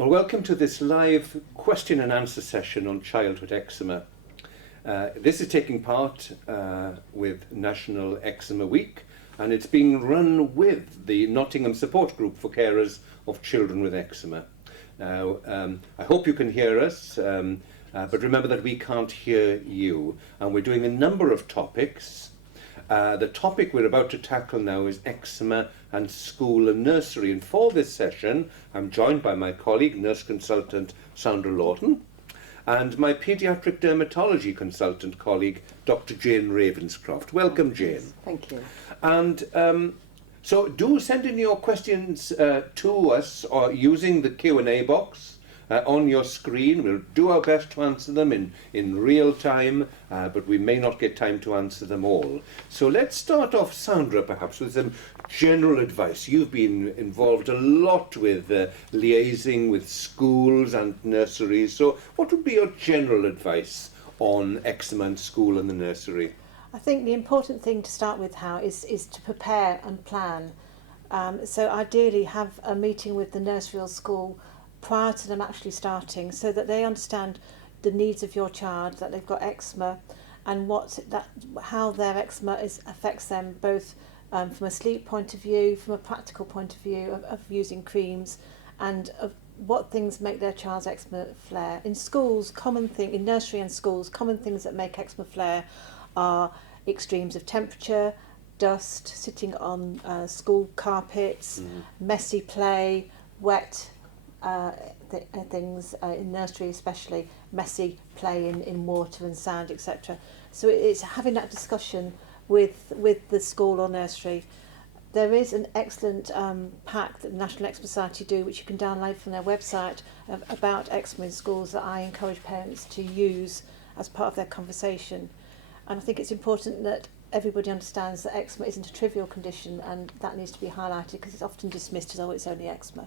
Well, welcome to this live question and answer session on childhood eczema. This is taking part with National Eczema Week, and it's being run with the Nottingham Support Group for carers of children with eczema. Now, I hope you can hear us, but remember that we can't hear you. And we're doing a number of topics. The topic we're about to tackle now is eczema and school and nursery. And for this session, I'm joined by my colleague, Nurse Consultant Sandra Lawton, and my paediatric dermatology consultant colleague, Dr Jane Ravenscroft. Welcome, Jane. Thank you. And so do send in your questions to us or using the Q&A box on your screen. We'll do our best to answer them in real time, but we may not get time to answer them all. So let's start off, Sandra, perhaps with some general advice. You've been involved a lot with liaising with schools and nurseries. So what would be your general advice on eczema and school and the nursery? I think the important thing to start with, is to prepare and plan. So ideally have a meeting with the nursery or school prior to them actually starting, so that they understand the needs of your child, that they've got eczema, and how their eczema affects them, both from a sleep point of view, from a practical point of view of using creams, and of what things make their child's eczema flare. In schools, in nursery and schools, common things that make eczema flare are extremes of temperature, dust, sitting on school carpets, messy play, wet things, in nursery especially, messy play in water and sand, etc. So it's having that discussion with the school or nursery. There is an excellent pack that the National Eczema Society do, which you can download from their website, about eczema in schools, that I encourage parents to use as part of their conversation. And I think it's important that everybody understands that eczema isn't a trivial condition, and that needs to be highlighted, because it's often dismissed as, oh, it's only eczema.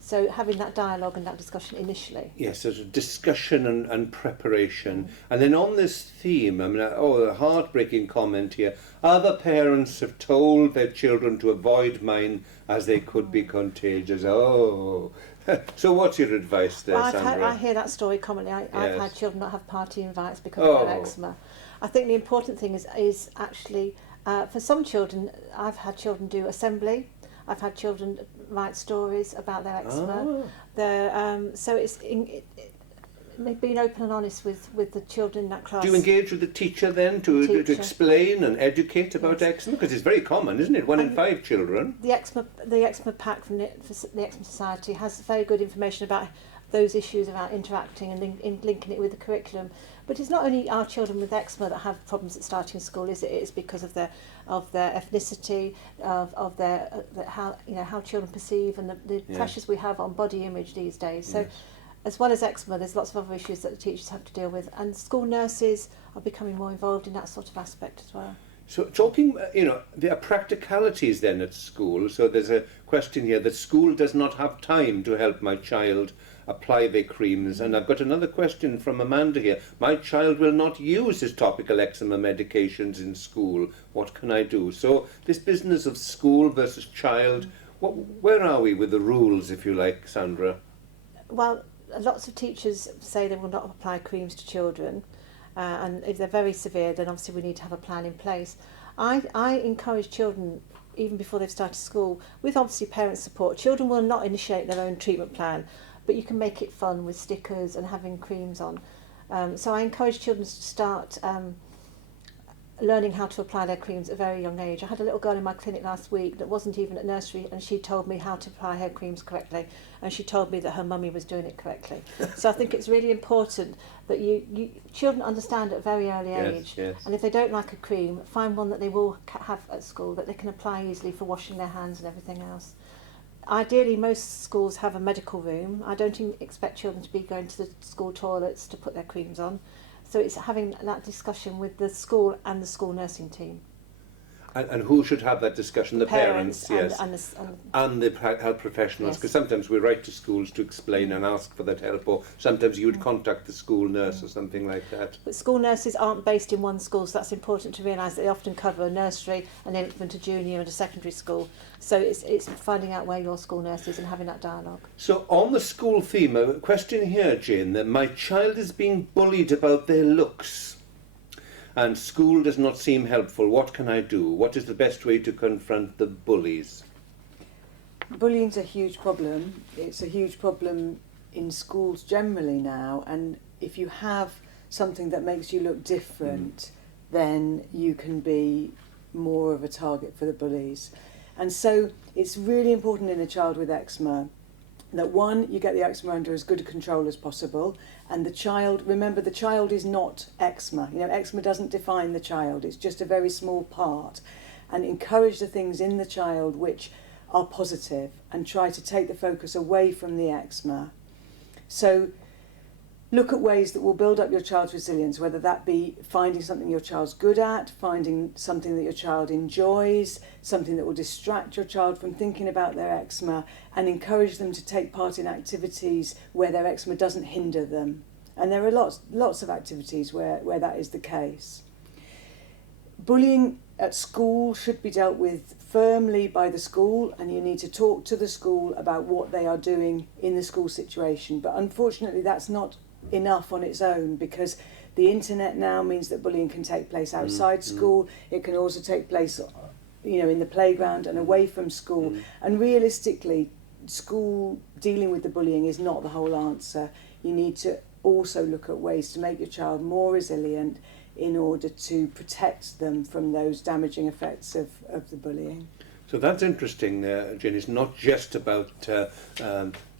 So having that dialogue and that discussion initially. Yes, there's a discussion and preparation. And then on this theme, a heartbreaking comment here. Other parents have told their children to avoid mine as they could be contagious. Oh. So what's your advice there, Sandra? I hear that story commonly. I've had children not have party invites because of their eczema. I think the important thing is actually, for some children, I've had children do assembly. I've had children write stories about their eczema. So it's being open and honest with the children in that class. Do you engage with the teacher then to explain and educate about eczema? Because it's very common, isn't it? 1 in 5 children. The eczema pack from the Eczema Society has very good information about those issues, about interacting and linking it with the curriculum. But it's not only our children with eczema that have problems at starting school, is it? It's because of their ethnicity, of their how children perceive, and the pressures we have on body image these days. So, as well as eczema, there's lots of other issues that the teachers have to deal with, and school nurses are becoming more involved in that sort of aspect as well. So talking, there are practicalities then at school. So there's a question here: the school does not have time to help my child apply their creams. And I've got another question from Amanda here. My child will not use his topical eczema medications in school. What can I do? So this business of school versus child, where are we with the rules, if you like, Sandra? Well, lots of teachers say they will not apply creams to children. And if they're very severe, then obviously we need to have a plan in place. I encourage children, even before they've started school, with obviously parent support. Children will not initiate their own treatment plan, but you can make it fun with stickers and having creams on. So I encourage children to start learning how to apply their creams at a very young age. I had a little girl in my clinic last week that wasn't even at nursery, and she told me how to apply her creams correctly, and she told me that her mummy was doing it correctly. So I think it's really important that children understand at a very early age. Yes. And if they don't like a cream, find one that they will have at school that they can apply easily for washing their hands and everything else. Ideally, most schools have a medical room. I don't expect children to be going to the school toilets to put their creams on. So it's having that discussion with the school and the school nursing team. And who should have that discussion? The parents, yes. And the health professionals, because sometimes we write to schools to explain and ask for that help, or sometimes you would contact the school nurse or something like that. But school nurses aren't based in one school, so that's important to realise that they often cover a nursery, an infant, a junior and a secondary school. So it's finding out where your school nurse is and having that dialogue. So on the school theme, a question here, Jane, that my child is being bullied about their looks and school does not seem helpful. What can I do? What is the best way to confront the bullies? Bullying's a huge problem. It's a huge problem in schools generally now, and if you have something that makes you look different, then you can be more of a target for the bullies. And so it's really important in a child with eczema that one, you get the eczema under as good a control as possible, and the child, remember the child is not eczema. You know, eczema doesn't define the child, it's just a very small part. And encourage the things in the child which are positive and try to take the focus away from the eczema. So look at ways that will build up your child's resilience, whether that be finding something your child's good at, finding something that your child enjoys, something that will distract your child from thinking about their eczema, and encourage them to take part in activities where their eczema doesn't hinder them. And there are lots of activities where that is the case. Bullying at school should be dealt with firmly by the school, and you need to talk to the school about what they are doing in the school situation. But unfortunately that's not enough on its own, because the internet now means that bullying can take place outside school. It can also take place, you know, in the playground and away from school. And realistically, school dealing with the bullying is not the whole answer. You need to also look at ways to make your child more resilient in order to protect them from those damaging effects of the bullying. So that's interesting, Jane. It's not just about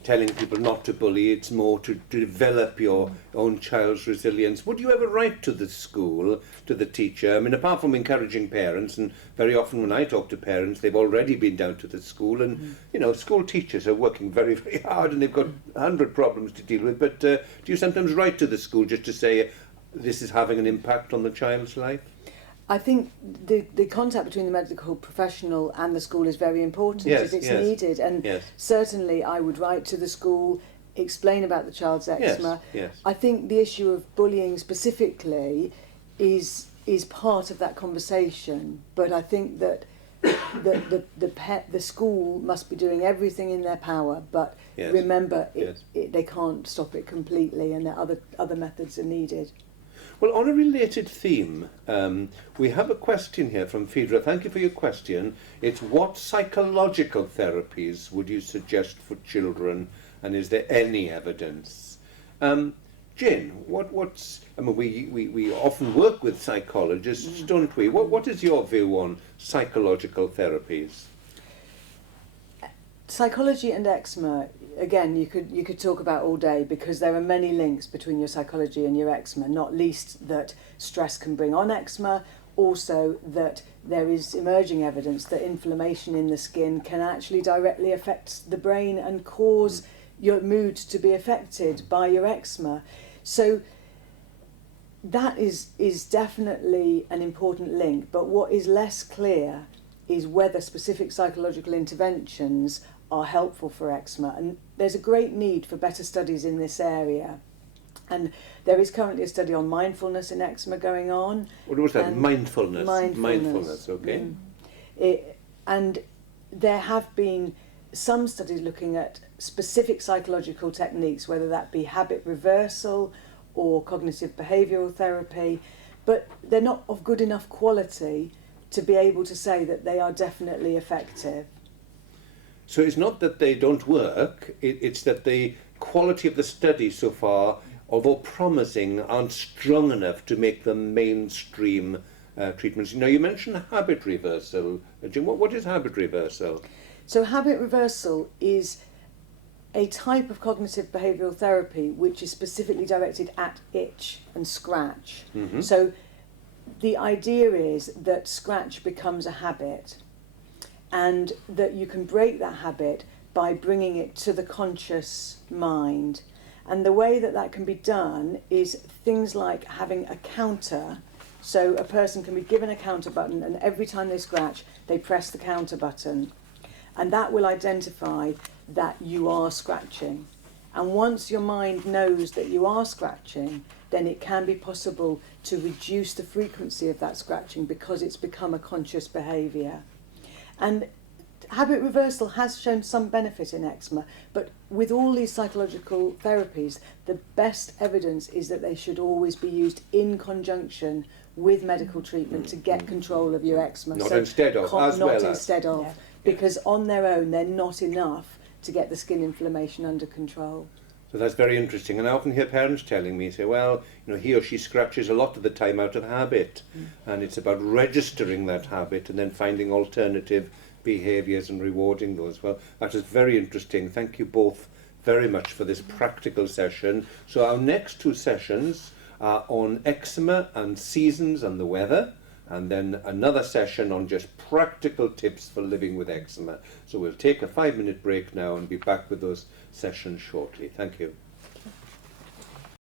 telling people not to bully, it's more to develop your own child's resilience. Would you ever write to the school, to the teacher? I mean, apart from encouraging parents, and very often when I talk to parents, they've already been down to the school, and you know, school teachers are working very, very hard and they've got 100 problems to deal with, but do you sometimes write to the school just to say this is having an impact on the child's life? I think the contact between the medical professional and the school is very important. Yes, it's needed, and certainly I would write to the school, explain about the child's eczema. Yes. I think the issue of bullying specifically is part of that conversation, but I think that the school must be doing everything in their power, but remember they can't stop it completely, and that other methods are needed. Well, on a related theme, we have a question here from Phaedra. Thank you for your question. It's what psychological therapies would you suggest for children, and is there any evidence? Jane, what's? I mean, we often work with psychologists, don't we? What is your view on psychological therapies? Psychology and eczema, again, you could talk about all day, because there are many links between your psychology and your eczema, not least that stress can bring on eczema, also that there is emerging evidence that inflammation in the skin can actually directly affect the brain and cause your mood to be affected by your eczema. So that is definitely an important link, but what is less clear is whether specific psychological interventions are helpful for eczema, and there's a great need for better studies in this area. And there is currently a study on mindfulness in eczema going on. What was that? Mindfulness. Mindfulness, okay. And there have been some studies looking at specific psychological techniques, whether that be habit reversal or cognitive behavioural therapy, but they're not of good enough quality to be able to say that they are definitely effective. So it's not that they don't work, it's that the quality of the study so far, although promising, aren't strong enough to make them mainstream treatments. You know, you mentioned habit reversal. Jim, what is habit reversal? So habit reversal is a type of cognitive behavioural therapy which is specifically directed at itch and scratch. So the idea is that scratch becomes a habit, and that you can break that habit by bringing it to the conscious mind. And the way that can be done is things like having a counter So a person can be given a counter button, and every time they scratch, they press the counter button. And that will identify that you are scratching. And once your mind knows that you are scratching, then it can be possible to reduce the frequency of that scratching because it's become a conscious behaviour. And habit reversal has shown some benefit in eczema, but with all these psychological therapies, the best evidence is that they should always be used in conjunction with medical treatment to get control of your eczema. Not instead of, as well as. Not instead of, because on their own they're not enough to get the skin inflammation under control. So that's very interesting. And I often hear parents telling me, say, well, he or she scratches a lot of the time out of habit. And it's about registering that habit and then finding alternative behaviours and rewarding those. Well, that is very interesting. Thank you both very much for this practical session. So our next two sessions are on eczema and seasons and the weather, and then another session on just practical tips for living with eczema. So we'll take a 5-minute break now and be back with those sessions shortly. Thank you.